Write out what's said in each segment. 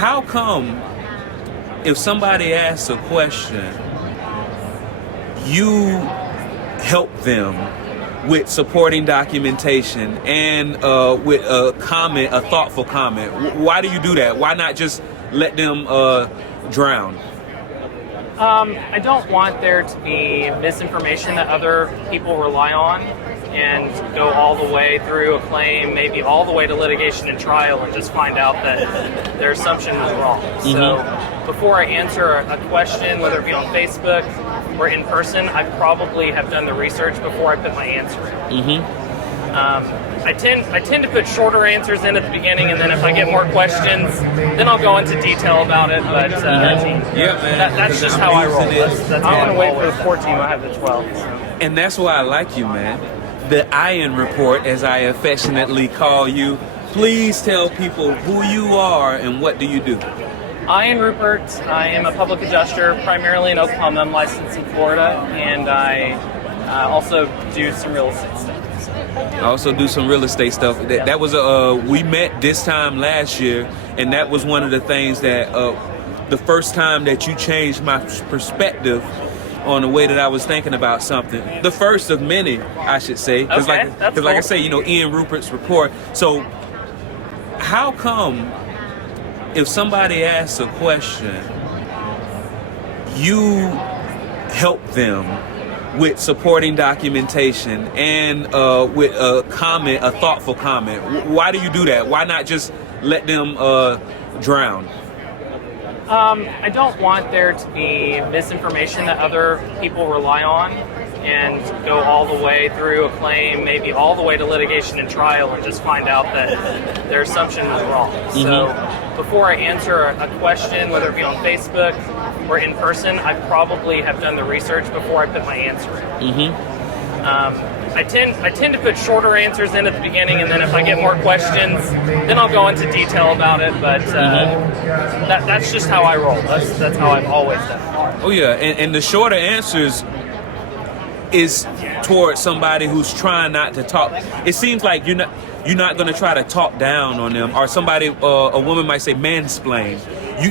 how come if somebody asks a question, you help them with supporting documentation and with a comment, a thoughtful comment? Why do you do that? Why not just let them drown? I don't want there to be misinformation that other people rely on and go all the way through a claim, maybe all the way to litigation and trial, and just find out that their assumption was wrong. Mm-hmm. So before I answer a question, whether it be on Facebook or in person, I probably have done the research before I put my answer in. Mm-hmm. I tend to put shorter answers in at the beginning, and then if I get more questions, then I'll go into detail about it. But that's just how I roll. That's I'm going to wait for the 14. I have the 12. So. And that's why I like you, man. The Ian Report, as I affectionately call you. Please tell people who you are and what do you do. Ian Rupert. I am a public adjuster, primarily in Oklahoma. I'm licensed in Florida, and I also do some real estate stuff. I also do some real estate stuff. That was we met this time last year, and that was one of the things that the first time that you changed my perspective on the way that I was thinking about something. The first of many, I should say, because like I say, Ian Rupert's report. So, how come if somebody asks a question, you help them with supporting documentation and with a comment, a thoughtful comment? Why do you do that? Why not just let them drown? I don't want there to be misinformation that other people rely on and go all the way through a claim, maybe all the way to litigation and trial, and just find out that their assumption was wrong. Mm-hmm. So before I answer a question, whether it be on Facebook or in person, I probably have done the research before I put my answer in. Mm-hmm. I tend to put shorter answers in at the beginning, and then if I get more questions, then I'll go into detail about it. But that's just how I roll. That's how I've always done it. Oh yeah, and the shorter answers is towards somebody who's trying not to talk. It seems like you're not going to try to talk down on them, or somebody, a woman might say mansplain.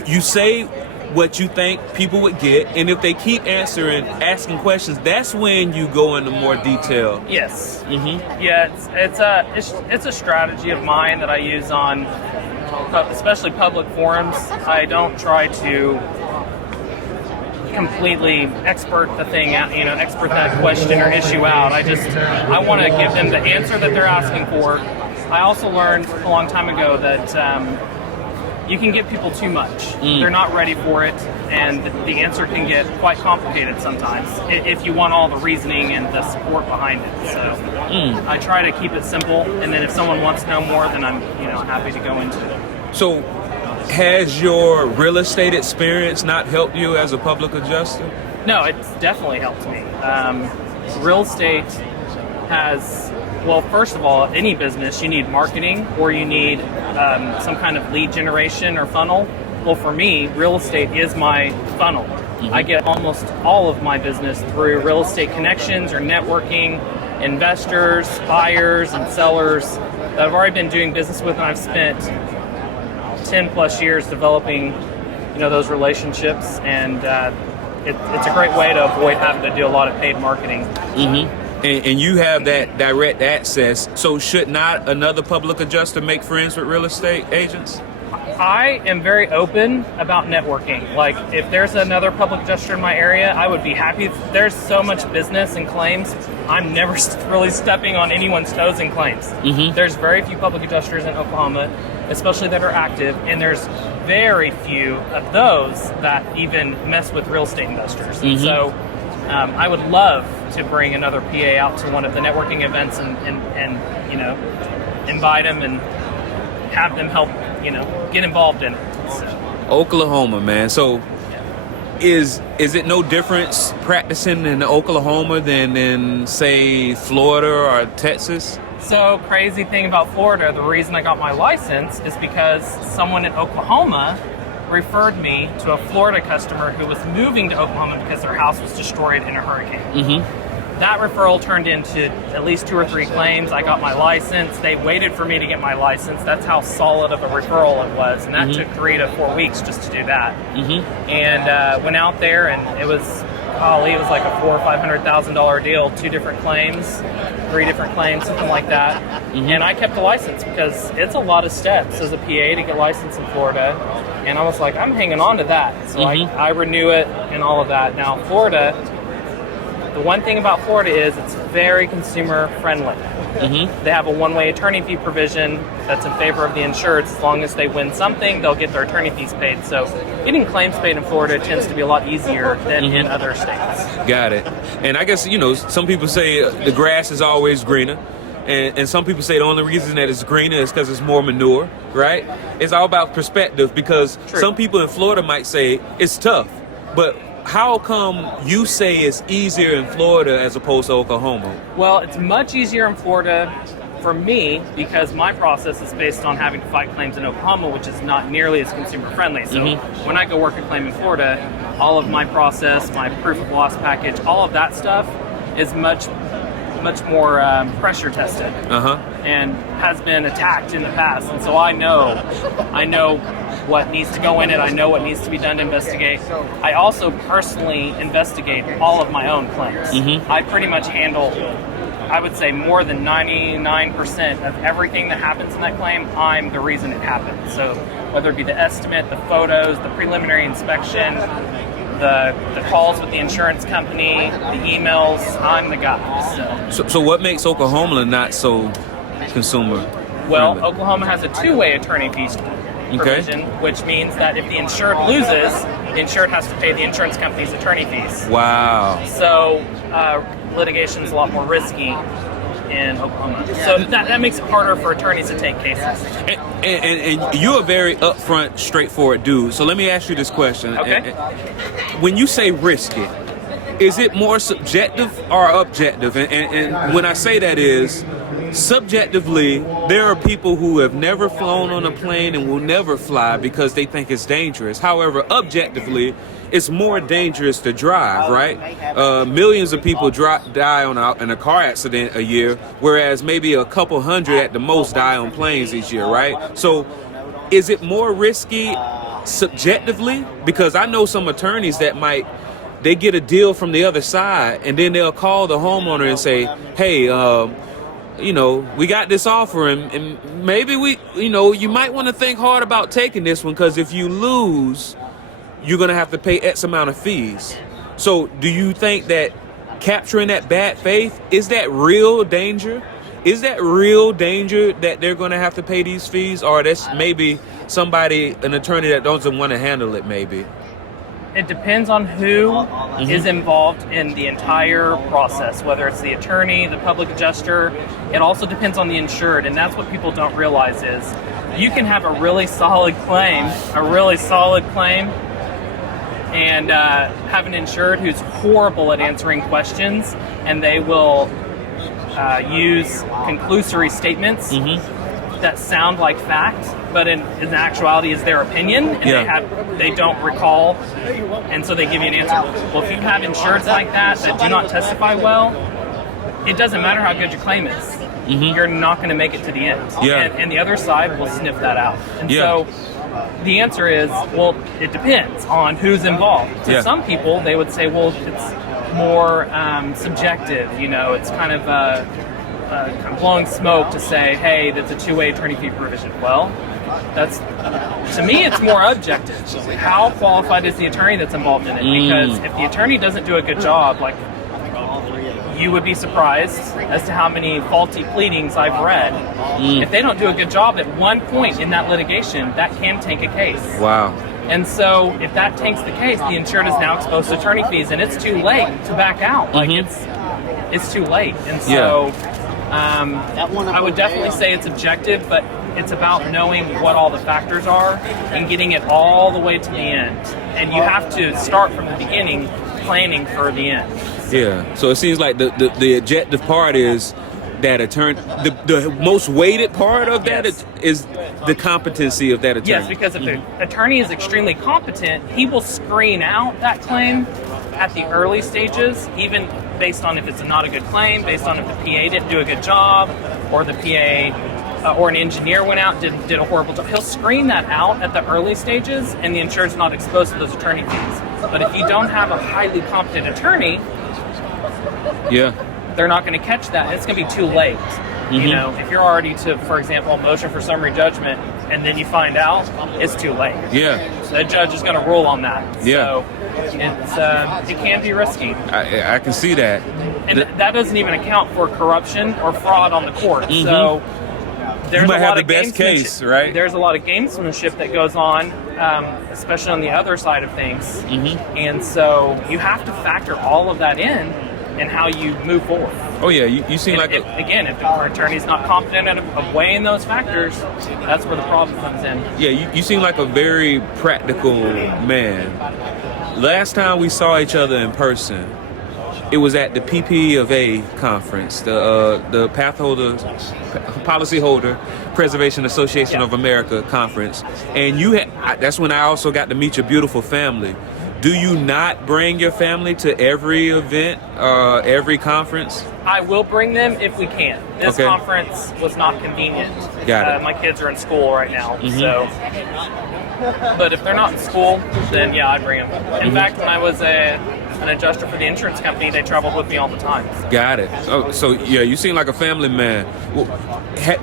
You say what you think people would get, and if they keep asking questions, that's when you go into more detail. Yes. Mm-hmm. Yeah, it's a strategy of mine that I use on, especially public forums. I don't try to completely expert the thing out, expert that question or issue out. I want to give them the answer that they're asking for. I also learned a long time ago that you can give people too much. They're not ready for it, and the answer can get quite complicated sometimes if you want all the reasoning and the support behind it. So I try to keep it simple, and then if someone wants to know more, then I'm happy to go into it. So, has your real estate experience not helped you as a public adjuster? No, it's definitely helped me. Real estate has, well, first of all, any business, you need marketing or you need some kind of lead generation or funnel. Well, for me, real estate is my funnel. Mm-hmm. I get almost all of my business through real estate connections or networking, investors, buyers, and sellers that I've already been doing business with, and I've spent 10 plus years developing those relationships, and it's a great way to avoid having to do a lot of paid marketing. Mm-hmm. And you have that direct access, so should not another public adjuster make friends with real estate agents? I am very open about networking. Like, if there's another public adjuster in my area, I would be happy. There's so much business and claims. I'm never really stepping on anyone's toes in claims. Mm-hmm. There's very few public adjusters in Oklahoma, especially that are active, and there's very few of those that even mess with real estate investors. Mm-hmm. So I would love to bring another PA out to one of the networking events and invite them and have them help get involved in it. So. Oklahoma, man. So is it no difference practicing in Oklahoma than in, say, Florida or Texas? So, crazy thing about Florida, the reason I got my license is because someone in Oklahoma referred me to a Florida customer who was moving to Oklahoma because their house was destroyed in a hurricane. Mm-hmm. that referral turned into at least 2 or 3 claims. I got my license. They waited for me to get my license. That's how solid of a referral it was. And that took 3 to 4 weeks just to do that. And went out there, and it was like a $400,000 or $500,000 deal, 2 different claims, 3 different claims, something like that. And I kept the license because it's a lot of steps as a PA to get licensed in Florida. And I was like, I'm hanging on to that. So I renew it and all of that. Now, Florida, the one thing about Florida is it's very consumer friendly. They have a one-way attorney fee provision that's in favor of the insured. As long as they win something, they'll get their attorney fees paid. So getting claims paid in Florida tends to be a lot easier than in other states. Got it. And I guess, some people say the grass is always greener. And some people say the only reason that it's greener is because it's more manure, right? It's all about perspective, because some people in Florida might say it's tough. But how come you say it's easier in Florida as opposed to Oklahoma? Well, it's much easier in Florida for me because my process is based on having to fight claims in Oklahoma, which is not nearly as consumer friendly. So when I go work a claim in Florida, all of my process, my proof of loss package, all of that stuff is much more pressure tested and has been attacked in the past. And so I know what needs to go in it. I know what needs to be done to investigate. I also personally investigate all of my own claims. I pretty much handle, I would say, more than 99% of everything that happens in that claim. I'm the reason it happened. So whether it be the estimate, the photos, the preliminary inspection, the calls with the insurance company, the emails, I'm the guy. So what makes Oklahoma not so consumer Well, friendly? Oklahoma has a 2-way attorney fees provision, which means that if the insured loses, the insured has to pay the insurance company's attorney fees. Wow. So litigation is a lot more risky in Oklahoma. So that makes it harder for attorneys to take cases. And you're a very upfront, straightforward dude. So let me ask you this question. Okay. When you say risky, is it more subjective or objective? And when I say that is, subjectively, there are people who have never flown on a plane and will never fly because they think it's dangerous. However, objectively, it's more dangerous to drive, right? Millions of people die in a car accident a year, whereas maybe a couple hundred at the most die on planes each year, right? So is it more risky subjectively? Because I know some attorneys that they get a deal from the other side and then they'll call the homeowner and say, hey, we got this offer and maybe you might want to think hard about taking this one, because if you lose, you're going to have to pay X amount of fees. So do you think that capturing that bad faith, is that real danger? Is that real danger that they're going to have to pay these fees? Or that's maybe an attorney that doesn't want to handle it maybe? It depends on who is involved in the entire process, whether it's the attorney, the public adjuster. It also depends on the insured, and that's what people don't realize is you can have a really solid claim, and have an insured who's horrible at answering questions, and they will use conclusory statements that sound like fact, but in actuality is their opinion, and they don't recall, and so they give you an answer. Well, if you have insureds like that do not testify well, it doesn't matter how good your claim is. You're not going to make it to the end. And the other side will sniff that out. And so the answer is, well, it depends on who's involved. To some people, they would say, well, it's more subjective. It's kind of blowing smoke to say, hey, that's a 2-way attorney fee provision. Well, to me, it's more objective. How qualified is the attorney that's involved in it? Because if the attorney doesn't do a good job, you would be surprised as to how many faulty pleadings I've read. If they don't do a good job at one point in that litigation, that can tank a case. Wow. And so if that tanks the case, the insured is now exposed to attorney fees, and it's too late to back out. It's too late. And so I would definitely say it's objective, but it's about knowing what all the factors are and getting it all the way to the end. And you have to start from the beginning, planning for the end. Yeah. So it seems like the objective part is that attorney. The most weighted part of that is the competency of that attorney. Yes, because if the attorney is extremely competent, he will screen out that claim at the early stages, even based on if it's not a good claim, based on if the PA didn't do a good job, or the PA or an engineer went out and did a horrible job. He'll screen that out at the early stages, and the insured's not exposed to those attorney fees. But if you don't have a highly competent attorney, Yeah. they're not going to catch that. It's going to be too late. You know, if you're already to, for example, a motion for summary judgment, and then you find out, it's too late. Yeah. The judge is going to rule on that. Yeah. So it can be risky. I can see that. And that doesn't even account for corruption or fraud on the court. So there's You might a have lot the of best case, right? There's a lot of gamesmanship that goes on, especially on the other side of things. And so you have to factor all of that in how you move forward. Oh yeah, you seem like if the attorney's not competent of weighing those factors, that's where the problem comes in. you seem like a very practical man. Last time we saw each other in person, it was at the PP of A conference, the Policyholder Preservation Association of America conference, and that's when I also got to meet your beautiful family. Do you not bring your family to every event, every conference? I will bring them if we can. This conference was not convenient. Got it. My kids are in school right now, so. But if they're not in school, then yeah, I'd bring them. In fact, when I was an adjuster for the insurance company, they traveled with me all the time. Got it. Oh, so yeah, you seem like a family man. Well,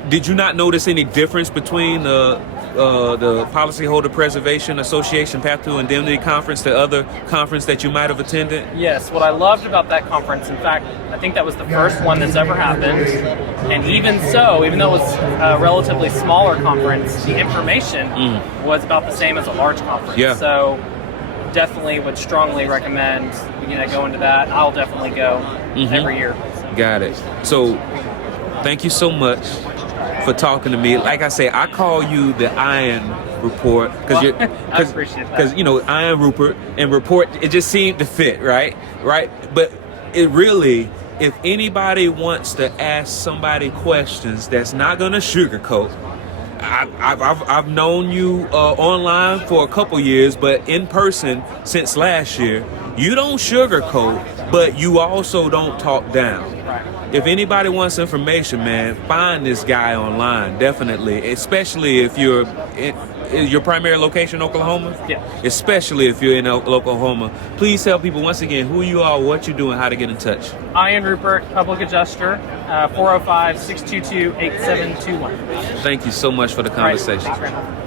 did you not notice any difference between the Policyholder Preservation Association Path to Indemnity conference, the other conference that you might have attended? Yes, what I loved about that conference, in fact, I think that was the first one that's ever happened. And even so, even though it was a relatively smaller conference, the information was about the same as a large conference. Yeah. So definitely would strongly recommend going to that. I'll definitely go every year. Got it. So thank you so much for talking to me. Like I say, I call you the Ian Rupert because I appreciate that. Because Ian Rupert and report, it just seemed to fit, right? But it really, if anybody wants to ask somebody questions that's not gonna sugarcoat, I've known you online for a couple years, but in person since last year. You don't sugarcoat, but you also don't talk down. If anybody wants information, man, find this guy online, definitely. Especially if you're in your primary location, Oklahoma? Yeah. Especially if you're in Oklahoma. Please tell people once again who you are, what you do, and how to get in touch. Ian Rupert, public adjuster, 405-622-8721. Thank you so much for the conversation. All right. Thanks for having me.